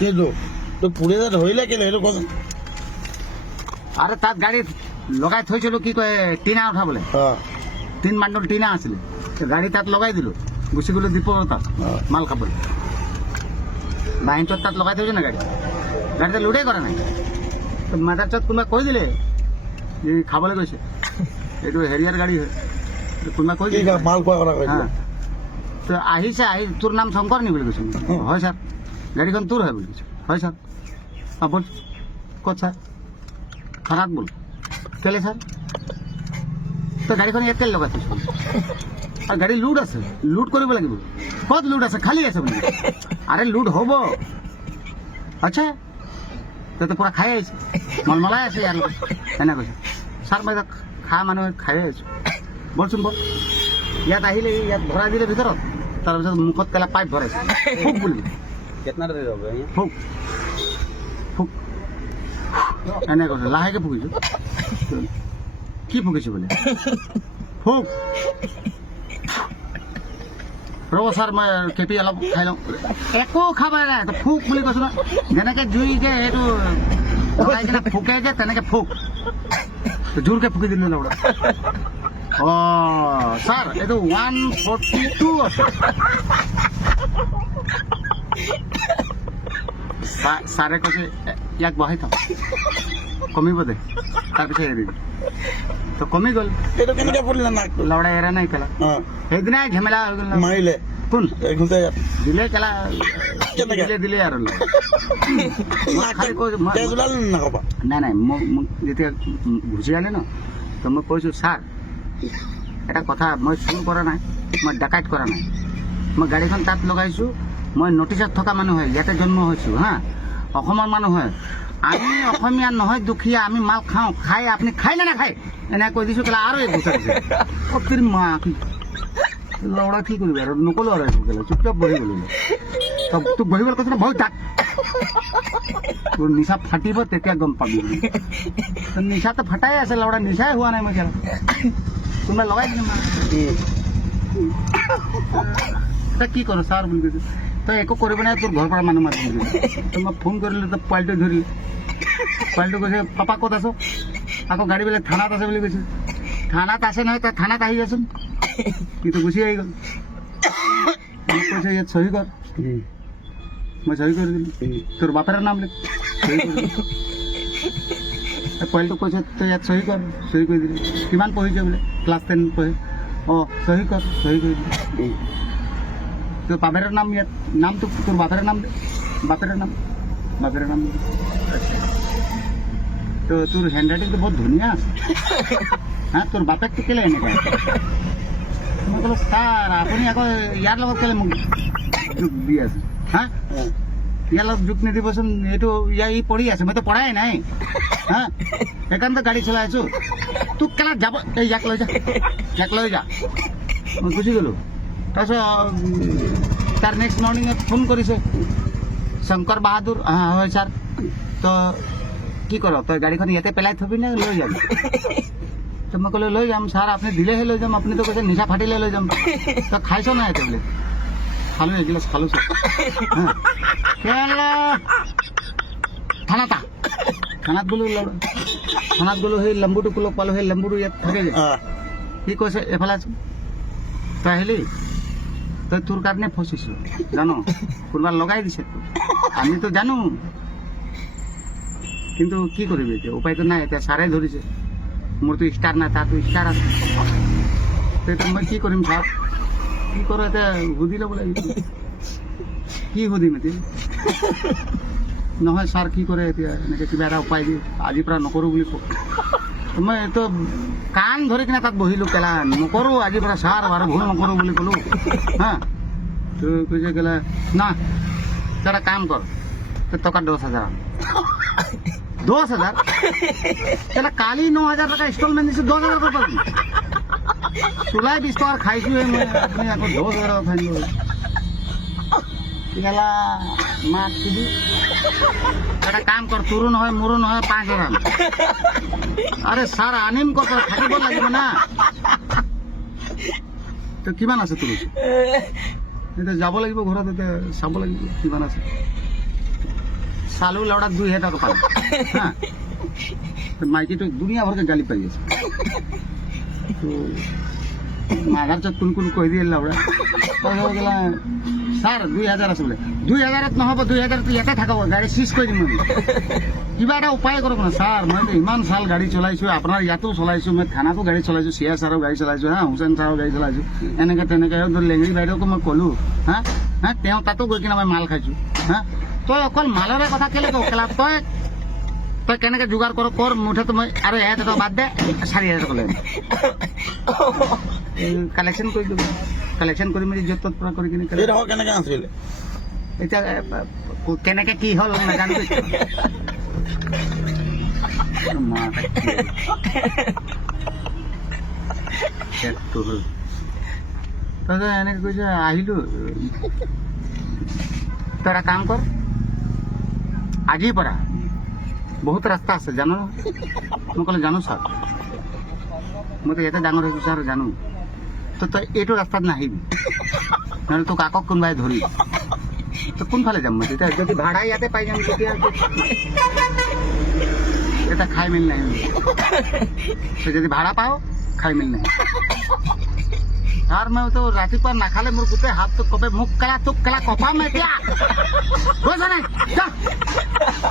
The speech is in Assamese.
কিন্তু তো পুলিচে ধৰিলে কেলে সেইটো কচোন। আরে তাত গাড়ী লগাই থৈছিলো কি কয় টিনা উঠাবলে, 3 বান্ডল টিনা আছিলে, গাড়ী তাত লগাই দিলো, গুচি গলো দীপৰ তাত মাল খাবলৈ। বাহিনীটোৰ তাত লগাই থৈছে না গাড়ীতে লোডেই কৰা নাই। তো মাদাৰ চত কোনোবাই কৈ দিলে যে খাবলৈ গৈছে, এইটো হেৰিয়াৰ গাড়ী হয়, কোনোবাই কৈ দিলে মাল খোৱা কথা কৈছে। তো আহিছে, আহি তোৰ নাম শংকৰ নি বুলি কৈছে। হয় ছাৰ, গাড়ীখন তোৰ হয় বুলি কৈছে। হয় ছাৰ। বল ক'ত ছাৰ? থানাত বল। কেলে ছাৰ? তো গাড়ীখন ইয়াত কেলে লগাই থৈছো? আৰু গাড়ী লুট আছে, লুট কৰিব লাগিব। ক'ত লুট আছে? খালী আছে বুলি। আৰে লুট হ'ব। আচ্ছা, তো পুৰা খাই আহিছে, মলমলাই আছে ইয়াৰ লগত, এনে কৈছে। ছাৰ মই খা মানুহে খাই আহিছোঁ। বলচোন বল। ইয়াত আহিলে, ইয়াত ভৰাই দিলে ভিতৰত, তাৰপিছত মুখত কেলা পাইপ ভৰাইছে। ফুক বুলি ফুক ফুক এনে কৈছে, লাহেকে ফুকিছো। কি ফুকিছো বোলে? ফুক। ৰ'ব ছাৰ, মই কেপি অলপ খাই লওঁ। একো খাব নাই, ফুক বুলি কৈছো ন। যেনেকে জুই যে সেইটো লগাই কিনে ফুকে যে, তেনেকে ফুক। জোৰকে ফুকি দিলে লগা। ছাৰ এইটো 142 আছে। ছাৰে কৈছে ইয়াক বহাই থওঁ, কমিব দে, তাৰপিছত এৰি দিম। তো কমি গ'ল। এইটো কেনেকে পৰিলে নাকটো? লৰা এৰা নাই কেলা, সেইদিনাই ঝেমেলা হৈ গ'ল। মাৰিলে কোন দিলে কেলা? দিলে আৰু তেজ ওলালে নাকপা? নাই মোক যেতিয়া গুচি আনে ন, তো মই কৈছোঁ ছাৰ এটা কথা, মই চুৰ কৰা নাই, মই ডাকাইত কৰা নাই, মই গাড়ীখন তাত লগাইছোঁ, মই নটিচত থকা মানুহ হয়, ইয়াতে জন্ম হৈছোঁ হা, অসমৰ মানুহ হয়, আমি অসমীয়া নহয় দুখীয়া, আমি মাল খাওঁ, খাই আপুনি খাই নে নাখায় এনে কৈ দিছোঁ কেলা। আৰু গুচাইছে অতিৰ মা লৰা কি কৰিবি আৰু নকলো আৰু একো কেলা, চুপচাপ বহি গ'লো। তোক বহিবলৈ কৈছোঁ বহুত তাক, তোৰ নিচা ফাটিব তেতিয়া গম পাবি। নিচাটো ফাটাই আছে লৰা, নিচাই হোৱা নাই মই কেলা। কোনোবাই লগাই দিলে মা, তই কি কৰোঁ ছাৰ বুলি কৈছোঁ। তই একো কৰিব নাই, তোৰ ঘৰৰ পৰা মানুহ মাতি দিলে। তই মই ফোন কৰিলোঁ, তই পোৱালিটো ধৰিলে। পোৱালিটো কৈছে পাপা ক'ত আছ? আকৌ গাড়ী বোলে থানাত আছে বুলি কৈছে। থানাত আছে নহয়, তই থানাত আহি যাচোন। কিন্তু গুচি আহি গ'ল। মোক কৈছে ইয়াত চহী কৰ, মই চহী কৰি দিলোঁ। তোৰ বাপেৰ নাম লিখ, চহী কৰি দিলোঁ। পোৱালিটোক কৈছে তই ইয়াত চহী কৰ, চহী কৰি দিলোঁ। কিমান পঢ়িছে বোলে? ক্লাছ 10 পঢ়ে। চহী কৰ, চহী কৰি দিলোঁ। তোৰ বাপেৰৰ নাম ইয়াত, নামটো তোৰ বাপেৰৰ নাম দে, বাপেৰৰ নাম তো তোৰ হেণ্ড ৰাইটিংটো বহুত ধুনীয়া আছে হা, তোৰ বাপেকটো কেলে এনেকুৱা? মই ক'লো ছাৰ আপুনি আকৌ ইয়াৰ লগত কেলে মোক যোগ দি আছে হা, ইয়াৰ লগত যোগ নিদিবচোন, এইটো ই পঢ়ি আছে, মইতো পঢ়াই নাই হা, সেইকাৰণে গাড়ী চলাই আছোঁ। তোক কেলা যাব, এই ইয়াক লৈ যা। মই গুচি গ'লোঁ। তাৰপিছত তাৰ নেক্সট মৰ্ণিঙত ফোন কৰিছে, শংকৰ বাহাদুৰ। হয় ছাৰ, তো কি কৰ, তই গাড়ীখন ইয়াতে পেলাই থবি নে লৈ যাবি? তো মই ক'লো লৈ যাম ছাৰ, আপুনি দিলেহে লৈ যাম, আপুনিতো কৈছে নিচা ফাটিলে লৈ যাম। তই খাইছ নাই ইয়াতে বোলে? খালোঁ, এগিলাচ খালোঁ ছাৰ। থানাত গ'লো, সেই লেম্বুটো লগ পালোঁ, সেই লেম্বুটো ইয়াত থাকে যে, সি কৈছে এফালে আছোঁ, তই আহিলি, তই তোৰ কাৰণে ফচিছোঁ জানো, কোনোবা লগাই দিছে তোক, আমিতো জানো, কিন্তু কি কৰিবি এতিয়া, উপায়তো নাই। এতিয়া ছাৰে ধৰিছে, মোৰতো ষ্টাৰ নাই, তাতো ষ্টাৰ আছে, এতিয়া মই কি কৰিম ছাৰ? কি কৰোঁ এতিয়া সুধি ল'ব লাগিব। কি সুধিম এতিয়া? নহয় ছাৰ কি কৰে এতিয়া, এনেকৈ কিবা এটা উপায় দি আজিৰ পৰা নকৰোঁ বুলি কওঁ। মই এইটো কাণ ধৰি কিনে তাত বহিলোঁ কেলা, নকৰোঁ আজিৰ পৰা ছাৰ, আৰু ভুল নকৰোঁ বুলি ক'লোঁ হা। তো কৈছে কেলা না, তই এটা কাম কৰ, তোৰ টকা 10,000। 10,000 কেলা, কালি 9,000 টাকা ইনষ্টলমেণ্ট দিছোঁ, 10,000 টকা পাবি? চুলাই 20 টকাৰ খাইছোঁহে মই, আপুনি আকৌ 10,000 টকা ফাইন ল'ব কেলা। মাক দিবি, এটা কাম কৰ, তোৰো নহয় মোৰো নহয়, 5,000। আৰে ছাৰ আনিম ক'ত, থাকিব লাগিব না। তো কিমান আছে তোৰ? এতিয়া যাব লাগিব ঘৰত, এতিয়া চাব লাগিব কিমান আছে। सालू लौड़ा 2000 टका पाला हाँ तो माइकी तो दुनिया भर के गाली पाई আছে তো মাগার চত কোন কই দিয়ে লৌড়া তো হয়ে গেল স্যার 2000 আছে বলে 2000 নহব 2000 তো একা থাকাব গাড়ি সিজ করে দিম কিবা এটা উপায় করক না স্যার মই তো ইমান সাল গাড়ি চলাইছো আপনার ইয়াতো চলাইছো মই থানাতো গাড়ি চলাইছো সিয়া সারও গাড়ি চলাইছো হ্যাঁ হুসেন সারও গাড়ি চলাইছো এনেকে তেনেকে লেংড়ি বাইদেউকো মই কলো হ্যাঁ হ্যাঁ তেওঁ তাতো গৈ কিনা মই মাল খাইছো হ্যাঁ তই অকল মালৰে কথা কেলে কলা তই তই কেনেকে যোগাৰ কৰ মুঠতে মই আৰু 1000 টকা বাদ দে 4000 টকা লৈ কালেকশ্যন কৰি দিব কালেকশ্যন কৰি মেলি য'ত ত'ত পৰা কৰি কিনে এই ৰহ কেনেকে আছিলে এতিয়া কেনেকে কি হ'ল নাজানো তই এনেকে কৈছে আহিলো তই এটা কাম কৰ আজিৰ পৰা বহুত ৰাস্তা আছে জানো মই ক'লে জানো ছাৰ মই তো ইয়াতে ডাঙৰ হৈছো ছাৰ জানো তো তই এইটো ৰাস্তাত নাহিবি নহ'লে তোক আকৌ কোনোবাই ধৰি তো কোনফালে যাম মই তেতিয়া যদি ভাড়া ইয়াতে পাই যাম তেতিয়া এটা খাই মেলি নাহিম তই যদি ভাড়া পাওঁ খাই মেলি নাহিম আর মই তো ৰাতিপুৱা নাখালে মোৰ গোটেই হাতটো কপে মুখ কালা তোক কালা কপাম এতিয়া বুজিছ নাই